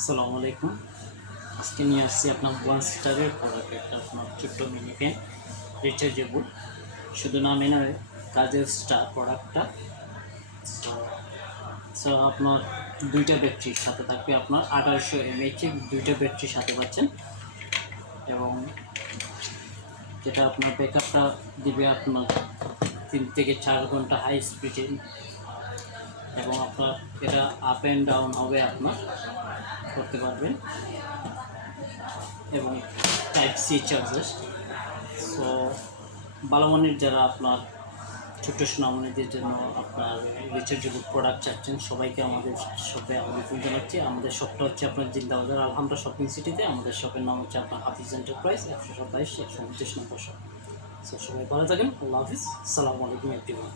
আসসালামু আলাইকুম। আজকে নিয়ে আসছি আপনার ওয়ান স্টারের প্রোডাক্ট, একটা আপনার ছোট্ট মিনি ফ্যান, রিচার্জেবল, শুধু নামে নয়, কাজের স্টার প্রোডাক্টটা। সো সো আপনার দুইটা ব্যাটারির সাথে থাকবে, আপনার 1800 mAh দুইটা ব্যাটারির সাথে পাচ্ছেন, এবং যেটা আপনার ব্যাকআপটা দিবে আপনার 3 থেকে 4 ঘন্টা হাই স্পিডে, এবং আপনার এটা আপ অ্যান্ড ডাউন হবে, আপনার করতে পারবেন, এবং টাইপ সি চার্জার। সো ভালো মানের যারা আপনার ছোট্ট সোনামণিদের জন্য আপনার রিচার্জেবল প্রোডাক্ট চাচ্ছেন, সবাইকে আমাদের শপে আমন্ত্রণ জানাচ্ছি। আমাদের শপটা হচ্ছে আপনার জিন্দাবাজার আলহামরা শপিং সিটিতে। আমাদের শপের নাম হচ্ছে আপনার হাফিজ এন্টারপ্রাইজ, 127-129 নম্বর শপ। সো সবাই ভালো থাকেন। আল্লাহ হাফিজ। আসসালামু আলাইকুম এভরিওয়ান।